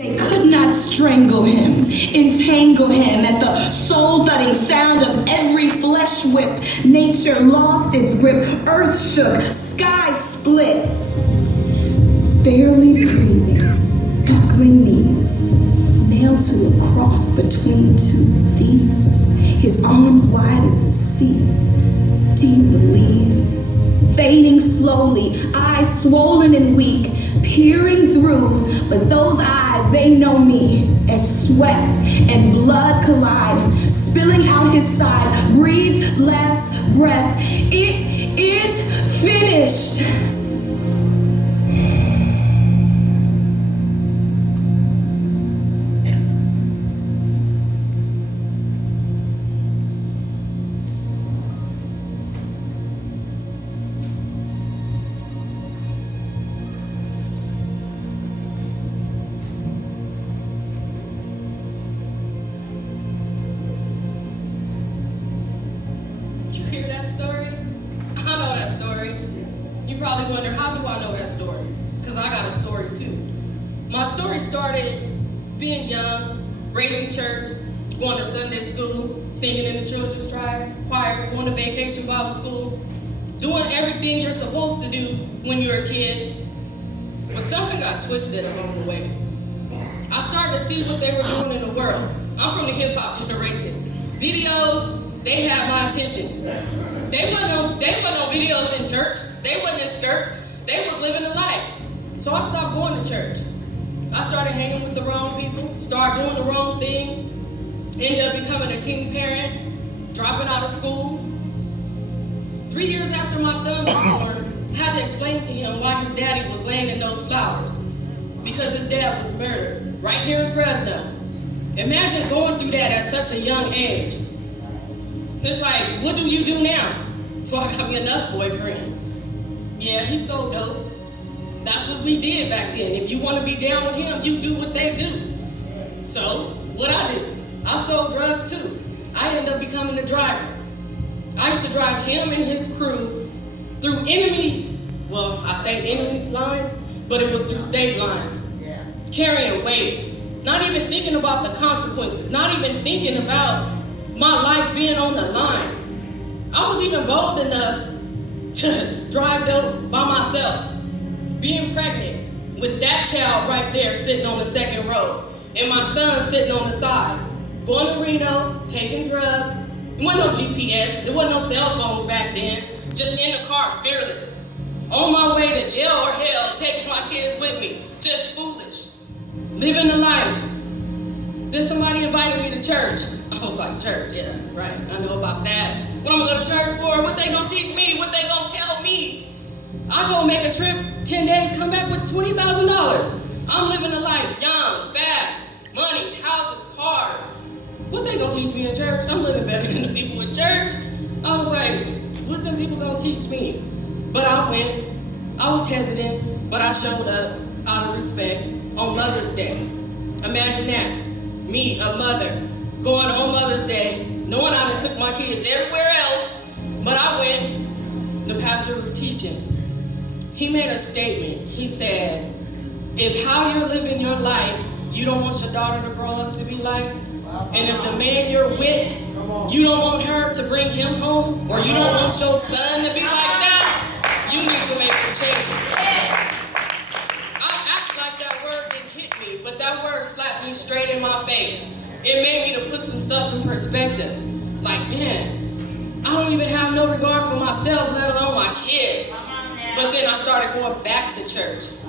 They could not strangle him, entangle him at the soul-thudding sound of every flesh whip. Nature lost its grip, earth shook, sky split. Barely breathing, buckling knees, nailed to a cross between two thieves, his arms wide as the sea. Do you believe? Fading slowly, eyes swollen and weak, peering through, but those eyes, they know me as sweat and blood collide, spilling out his side, breathed last breath. It is finished. You hear that story? I know that story. You probably wonder, how do I know that story? Because I got a story too. My story started being young, raised in church, going to Sunday school, singing in the children's choir, going to vacation Bible school, doing everything you're supposed to do when you're a kid. But something got twisted along the way. I started to see what they were doing in the world. I'm from the hip-hop generation. Videos, they had my attention. They wasn't on videos in church. They wasn't in skirts. They was living the life. So I stopped going to church. I started hanging with the wrong people, started doing the wrong thing, ended up becoming a teen parent, dropping out of school. 3 years after my son was born, I had to explain to him why his daddy was laying in those flowers. Because his dad was murdered right here in Fresno. Imagine going through that at such a young age. It's like, what do you do now? So I got me another boyfriend. Yeah, he's so dope. That's what we did back then. If you want to be down with him, you do what they do. So, what I do? I sold drugs too. I ended up becoming a driver. I used to drive him and his crew through enemy lines, but it was through state lines. Carrying weight, not even thinking about the consequences, not even thinking about my life being on the line. I was even bold enough to drive dope by myself, being pregnant with that child right there sitting on the second row, and my son sitting on the side, going to Reno, taking drugs. There wasn't no GPS, there wasn't no cell phones back then, just in the car, fearless. On my way to jail or hell, taking my kids with me, just foolish, living the life. Then somebody invited me to church. I was like, church, yeah, right, I know about that. What I'm gonna go to church for? What they gonna teach me? What they gonna tell me? I go make a trip, 10 days, come back with $20,000. I'm living the life, young, fast, money, houses, cars. What they gonna teach me in church? I'm living better than the people in church. I was like, what them people gonna teach me? But I went. I was hesitant, but I showed up out of respect on Mother's Day. Imagine that. Me, a mother, going on Mother's Day, knowing I done took my kids everywhere else, but I went. The pastor was teaching. He made a statement. He said, if how you're living your life, you don't want your daughter to grow up to be like, and if the man you're with, you don't want her to bring him home, or you don't want your son to be like that, you need to make some changes. I act like that word didn't hit me, but that word slapped me straight in my face. It made me to put some stuff in perspective. Like, man, I don't even have no regard for myself, let alone my kids. But then I started going back to church.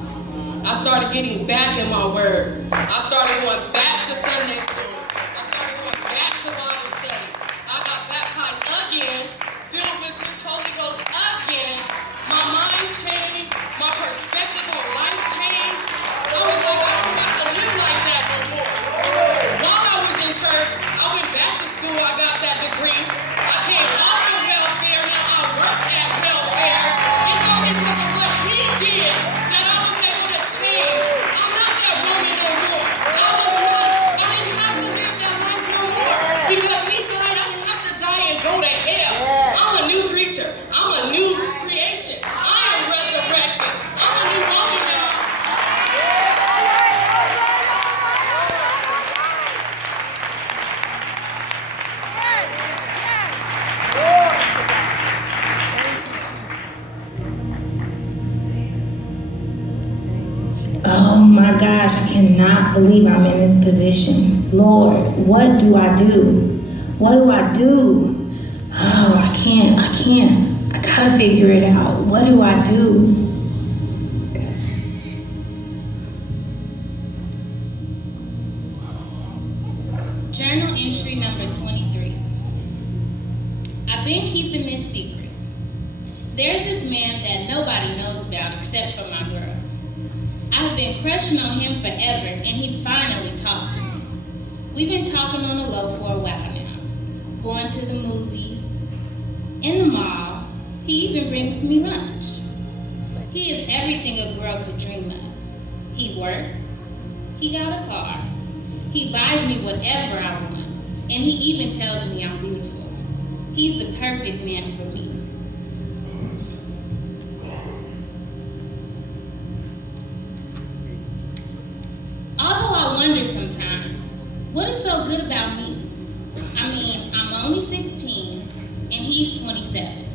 I started getting back in my word. I started going back to Sunday school. I started going back to Bible study. I got baptized again, filled with this Holy Ghost again. My mind changed. My perspective on life changed. I was like, I don't have to live like that no more. While I was in church, I went back to school. I got that degree. I came off of welfare. Now I work at welfare. It's only because of what he did that I was able to change. I'm not that woman no more. I didn't have to live that life no more. Because he died, I didn't have to die and go to hell. I'm a new creature. I'm a new creation. I am resurrected. I'm a new woman now. cannot believe I'm in this position. Lord, what do I do? What do I do? Oh, I can't. I gotta figure it out. What do I do? Journal entry number 23. I've been keeping this secret. There's this man that nobody knows about except for my girl. I've been crushing on him forever, and he finally talked to me. We've been talking on the low for a while now, going to the movies, in the mall. He even brings me lunch. He is everything a girl could dream of. He works, he got a car, he buys me whatever I want, and he even tells me I'm beautiful. He's the perfect man for me. Although I wonder sometimes, what is so good about me? I mean, I'm only 16 and he's 27.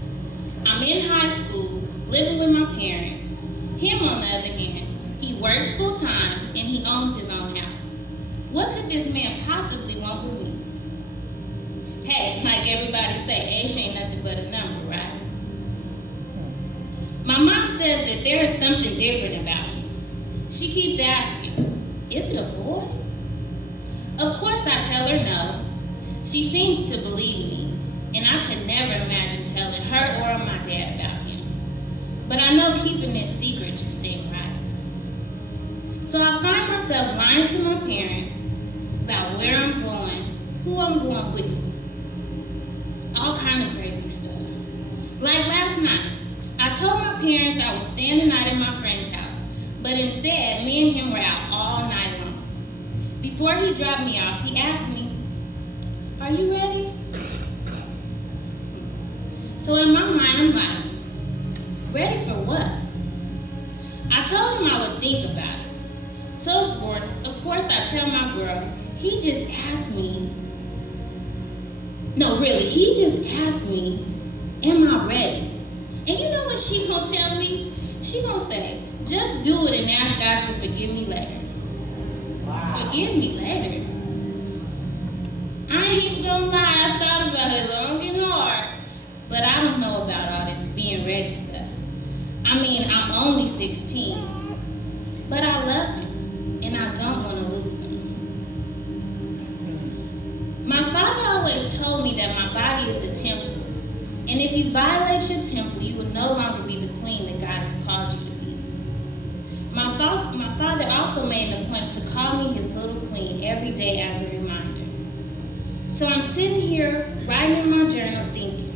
I'm in high school, living with my parents. Him, on the other hand, he works full time and he owns his own house. What could this man possibly want with me? Hey, like everybody say, age ain't nothing but a number, right? My mom says that there is something different about me. She keeps asking, is it a boy? Of course I tell her no. She seems to believe me, and I could never imagine telling her or my dad about him. But I know keeping this secret just ain't right. So I find myself lying to my parents about where I'm going, who I'm going with. All kind of crazy stuff. Like last night, I told my parents I was staying the night at my friend's house, but instead, me and him were out all night long. Before he dropped me off, he asked me, "Are you ready?" So in my mind, I'm like, ready for what? I told him I would think about it. So of course, I tell my girl, he just asked me, am I ready? And you know what she gonna tell me? She gonna say, just do it and ask God to forgive me later. Wow. Forgive me later? I ain't even gonna lie, I thought about it long and hard. But I don't know about all this being ready stuff. I mean, I'm only 16. But I love him, and I don't want to lose him. My father always told me that my body is the temple. And if you violate your temple, you will no longer be the queen that God has called you to be. My father also made an point to call me his little queen every day as a reminder. So I'm sitting here writing in my journal thinking,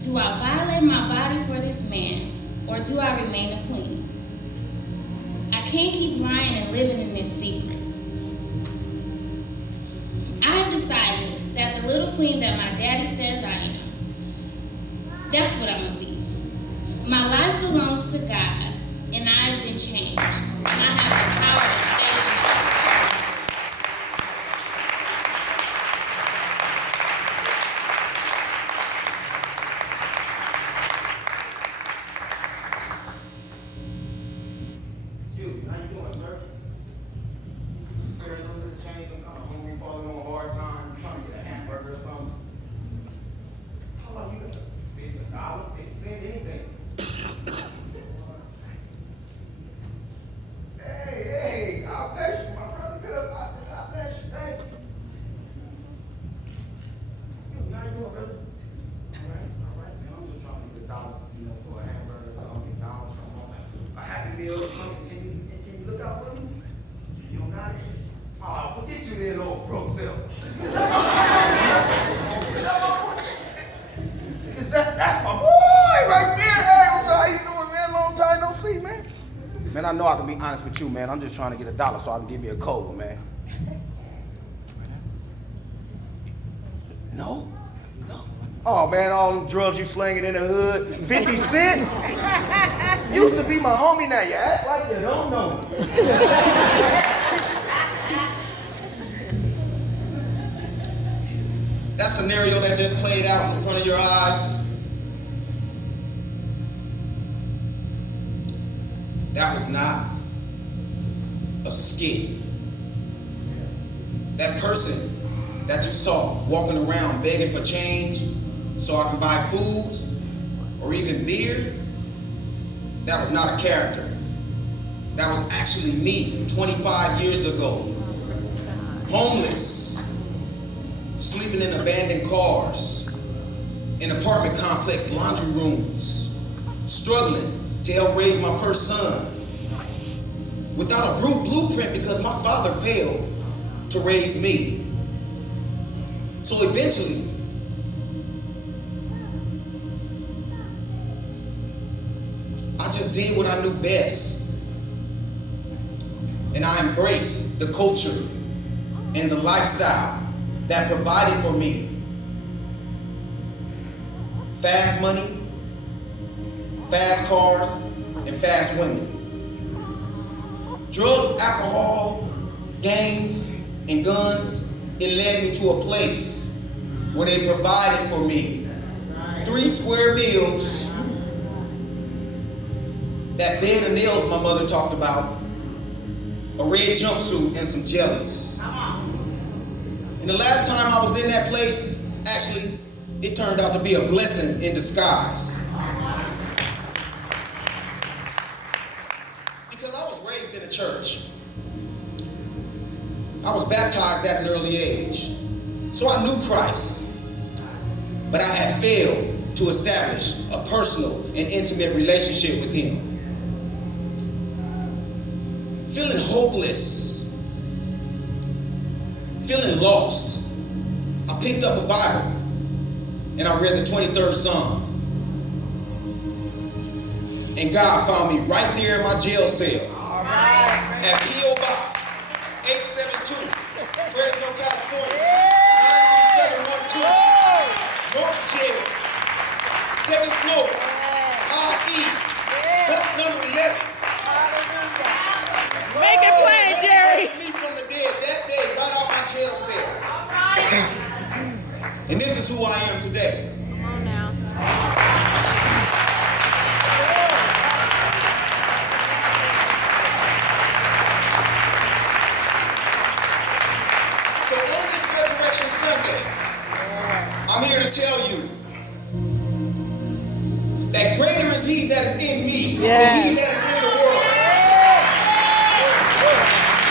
do I violate my body for this man, or do I remain a queen? I can't keep lying and living in this secret. I have decided that the little queen that my daddy says I am, that's what I'm gonna be. My life belongs to God, and I have been changed, and I have the power to stay changed. Excuse me, how you doing, sir? Staring under the change, I'm kind of hungry, falling on a hard time, trying to get a hamburger or something. How about you got $50, 50 cents, anything? Hey, God bless you, my brother. Good. God bless you. Thank you. Excuse me, how you doing, brother? All right, man. I'm just trying to get $1, for a hamburger or something, McDonald's, something. A Happy Meal or something. Can you look out for me? You don't got it? Oh, forget you there, old broke self. That's my boy right there. Hey, what's up? How you doing, man? Long time no see, man. Man, I know I can be honest with you, man. I'm just trying to get $1 so I can give me a cold, man. No? Oh, man, all them drugs you slinging in the hood. 50 cent? Used to be my homie, now you act like you don't know me. That scenario that just played out in front of your eyes, that was not a skit. That person that you saw walking around begging for change so I can buy food or even beer, that was not a character. That was actually me 25 years ago. Homeless, sleeping in abandoned cars, in apartment complex laundry rooms, struggling to help raise my first son, without a blueprint because my father failed to raise me. So eventually, I just did what I knew best. And I embraced the culture and the lifestyle that provided for me fast money, fast cars, and fast women. Drugs, alcohol, gangs, and guns, it led me to a place where they provided for me 3 square meals, that bed of nails my mother talked about, a red jumpsuit, and some jellies. And the last time I was in that place, actually, it turned out to be a blessing in disguise. Because I was raised in a church. I was baptized at an early age. So I knew Christ. But I had failed to establish a personal and intimate relationship with Him. Feeling hopeless, feeling lost, I picked up a Bible and I read the 23rd Psalm. And God found me right there in my jail cell at P.O. Box 872, Fresno, California, 93712, North Jail, 7th floor, High E, bunk number 11. Make it plain, Jerry. Me from the dead that day, right out my jail cell. And this is who I am today. Come on now. So on this Resurrection Sunday, I'm here to tell you that greater is He that is in me than he that is in the world.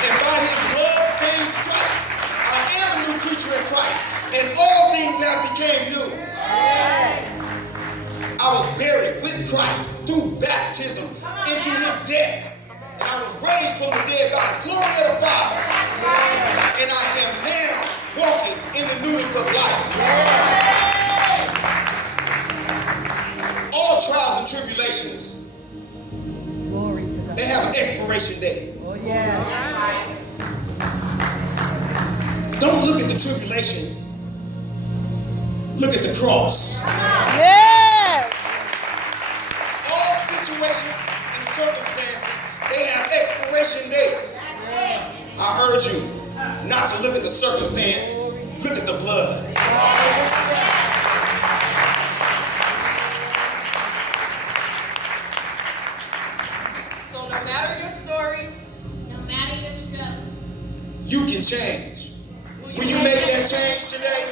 And by His blood-stained stripes, I am a new creature in Christ, and all things have become new. I was buried with Christ through baptism into His death, and I was raised from the dead by the glory of the Father. And I am now walking in the newness of life. All trials and tribulations, Glory to God. they have an expiration date. Oh, yeah. Don't look at the tribulation. Look at the cross. Yeah. All situations and circumstances, they have expiration dates. I urge you not to look at the circumstance, look at the blood. So no matter your story, No matter your struggle, You can change. Will you make that change today?